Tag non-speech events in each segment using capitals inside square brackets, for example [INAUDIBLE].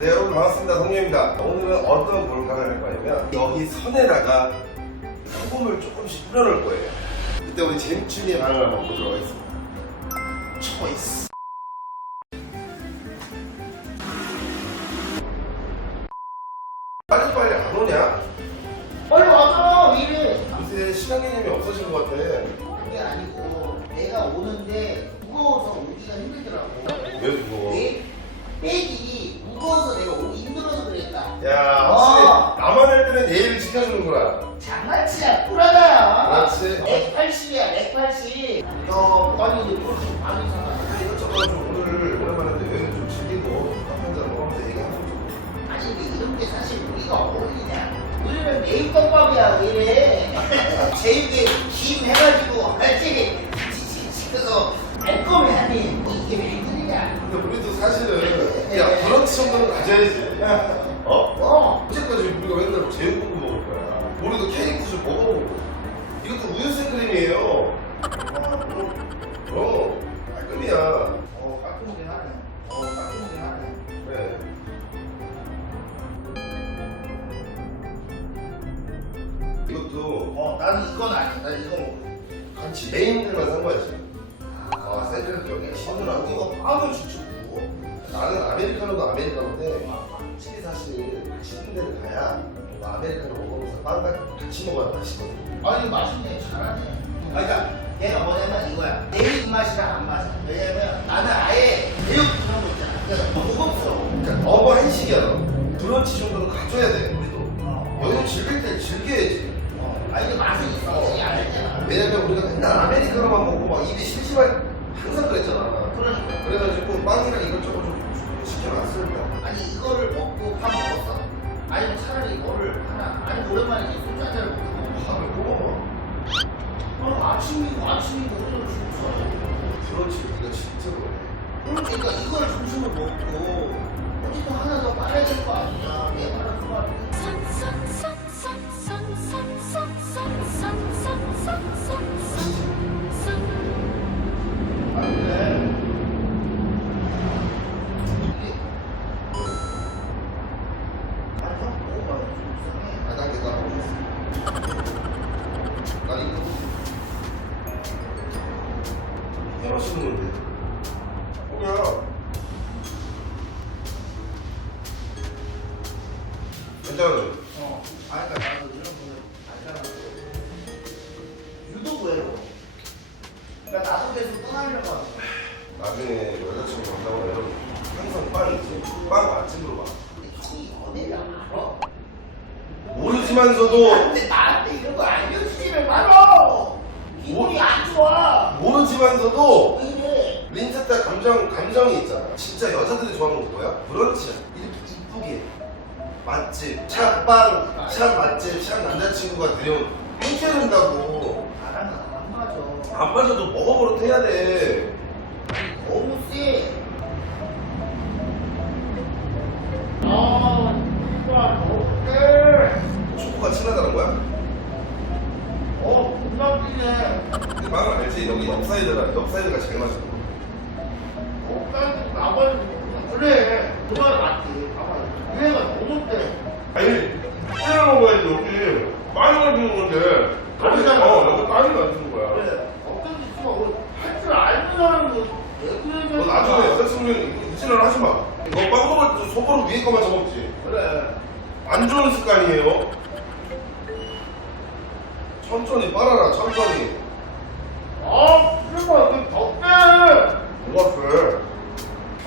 네 여러분 반갑습니다. 성룡입니다. 오늘은 어떤 몰카를 할 거냐면 여기 선에다가 소금을 조금씩 뿌려놓을 거예요. 이때 우리 잼춘이의 반응을 한번 보도록 하겠습니다. 초이스 빨리빨리 안 오냐? 빨리 와줘 왜 이래 요새 시간 개념이 없어진 것 같아. 그게 아니고 내가 오는데 무거워서 오기가 힘들더라고. 왜 무거워? 내 백이 무거워서 내가 오기 힘들어서 그랬다. 야 확실히 어. 나만 할 때는 예의를 지켜주는구나 장난치야 꿀하다 그렇지. 180이야 180야 아니 근데 그렇게 많이 사나 이것저것 좀 오늘 오랜만에 여행 좀 즐기고 커피 한잔 먹으면서 얘기하면 좀 아니 근데 이런 게 사실 우리가 어울리냐? 우리는 매일 떡밥이야 왜 이래 제육에 김 해가지고 알지 브런치 정도는 가져야지 어? 어 언제까지 우리가 맨날 제육볶음 먹을 거야 우리도 케이크 좀 먹어보고 이것도 우유 생크림이에요 어 깔끔이야 어, 깔끔하긴 하네. 어, 깔끔하긴 하네. 그래 이것도 어, 나는 이건 아니야. 난 이거 먹어. 같이 메인들만 산 거지 아 세트는 여기 아, 시원하고 이거 빵을 구워? 나는 아메리카노도 아메리카노인데 확실히 사실 맛있는 데를 가야 뭔가 아메리카노 먹으면서 빵과 같이 먹어야 맛있거든 아니, 맛있네. 잘하네. 아, 그러니까 얘가 뭐냐면 이거야. 내 입맛이랑 안 맞아. 왜냐면 나는 아예 대육 그런 거 있잖아. 그래서 무겁어. 그러니까 너무 한식이야 너 브런치 정도는 가져야 돼 우리도 어, 여행 즐길 때 즐겨야지 어. 아니, 근데 맛은 있어. 알잖아. 왜냐면 우리가 맨날 아메리카노만 먹고 막 입이 심심할 항상 그랬잖아 그러니까. 그래가지고 빵이랑 이것저것 좀 시켜놨을 거야 아니, 이거를 먹고 밥 먹었어? 아니면 차라리 이거를 하나, 아니, 오랜만에 이제 소주 한 잔을 먹고. 밥을 먹어 어, 아침이고 아침이고 오늘 진짜. 브런치 우리가 진짜로 해 그러니까 이걸 점심을 먹고 어디도 하나 더 빨아야 될 거 아니야. 아, 난 내가 하고 있어. 난 이거. 맛있는 건데. 뭐야? 괜찮아. 어. 아니, 그러니까 나도 이런 거는 알잖아. 유독 외로워. 그러니까 나도 계속 떠나려고 하는 거야. 나중에 여자친구 만나고 이러면 항상 빵 있지. 빵 맛집으로 가. 근데 형이 연애를 알아? 모르지만서도 나한테 나한테 이런 거 알려주지를 말어. 기분이 안 좋아. 모르지만서도 왜 이래? 린셋다 감정 감정이 있잖아. 진짜 여자들이 좋아하는 거 뭐야? 브런치야. 이렇게 이쁘게 맛집, 샵빵, 샵 맛집, 샵 남자친구가 데려온 이렇게 된다고. 안 맞아. 안 빠져도 먹어보러 해야 돼. 빵을 알지? 여기 옆 사이드가 옆 사이드가 제일 맛있어. 억까지 나발고 그래. 그말 맞지. 봐봐. 얘가 너무 세. 아니, 때려 먹어야지 여기 빵이 만드는 건데. 아니잖아. 어, 여기 빵이 만드는 거야. 그래. 어쩐지 있어. 할줄 아는 사람이 왜 그래? 너 나중에 여자친구는 이질을 하지 마. 너빵 먹을 때 속으로 위에 거만 처먹지. 그래. 안 좋은 습관이에요. 천천히 빨아라, 천천히. 아, 그래봐. 왜 덕대? 뭐가 쎄?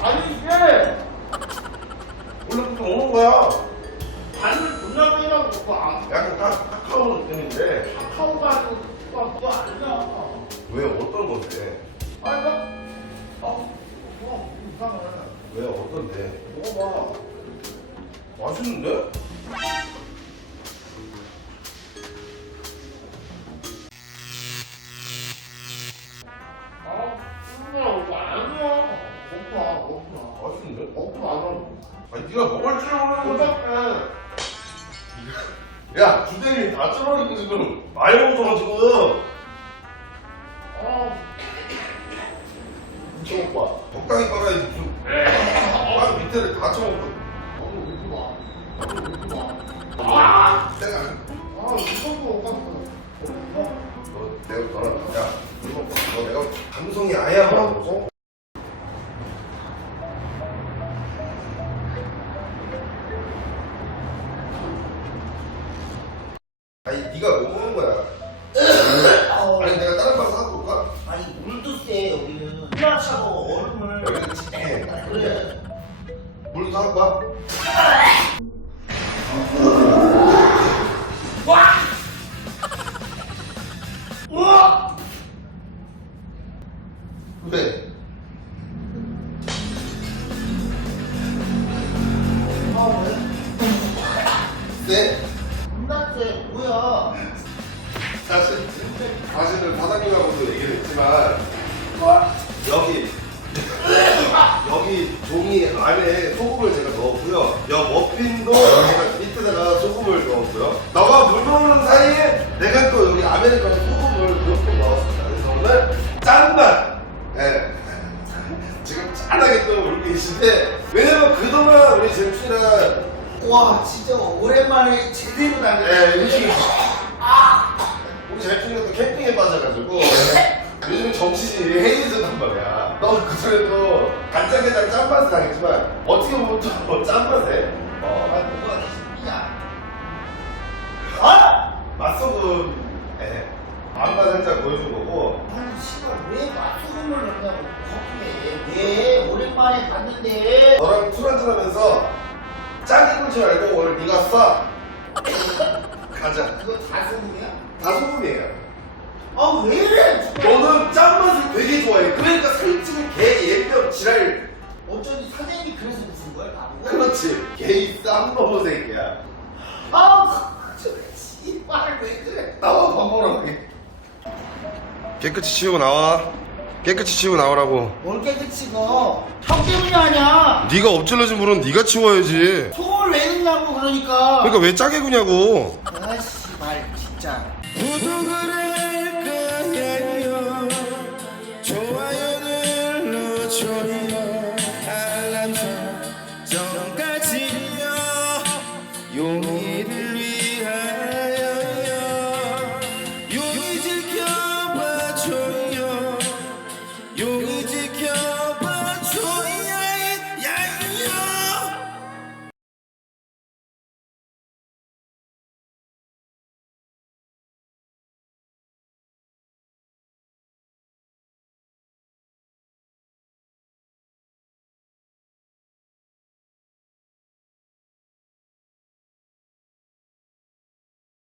아니, 쎄. 원래부터 먹는 거야. 존나 빼라고 그거 안 약간 카, 카카오 느낌인데. 카카오가 아니고 그거 그거 아니야. 왜 어떤 건데? 아니 나 어, 뭐 이상해. 왜 어떤데? 먹어봐. 맛있는데? 야, 주댕이 다 쩔어지고 지금 많이 먹었잖아 지금. 아, 봐. 적당히 빨아야지. 빵 밑에를 다 쳐먹고. 아! 네가 뭐 먹는 거야? 어, [COUGHS] 아니 내가 다른 방 사갖고 올까? 아니, 물도 세, 여기는. 얼마나 차고, 얼음을. 여기는 찌해. 그래. 물도 사갖고. 와! 세, 뭐야? 사실 사실은 사장님하고도 얘기를 했지만 와! 여기 여기 종이 안에 소금을 제가 넣었고요. 여 머핀도 제가 밑에다가 소금을 넣었고요. 너가 물 넣는 사이에 내가 또 여기 아메리카노 오랜만에 제대로 예, 나네. 음식이 우리 또 캠핑에 빠져가지고 요즘 정치지 헤이즈단 말이야. 너 그전에도 간장게장 짠맛을 당했지만 어떻게 보면 또 짠맛에 아, 어, 뭐가 계십니까? 아! 맛소금 예, 맛만 살짝 보여준 거고 아니, 씨발, 왜 맛소금을 넣냐고, 걱정해. 왜? 오랜만에 봤는데. 너랑 술 한잔하면서 짜게 굴지 말고 오늘 네가 쏴 [LAUGHS] 가자 그거 다 소금이야? 다 소금이에요 아, 왜 이래? 너는 짠맛을 되게 좋아해 그러니까 살찌고 개 예병 지랄 어쩐지 사장님이 그래서 무슨 거야, 나보고? 그렇지 개이 쌈버버 새끼야 아, 저 씨발, 왜 그래? 나와 밥 먹으라고 깨끗이 치우고 나와 깨끗이 치우고 나오라고 뭘 깨끗이 거? 형 때문이 아니야. 네가 엎질러진 물은 네가 치워야지 소금을 왜 넣냐고, 그러니까. 그러니까 왜 짜게 구냐고 아, 씨발, 진짜.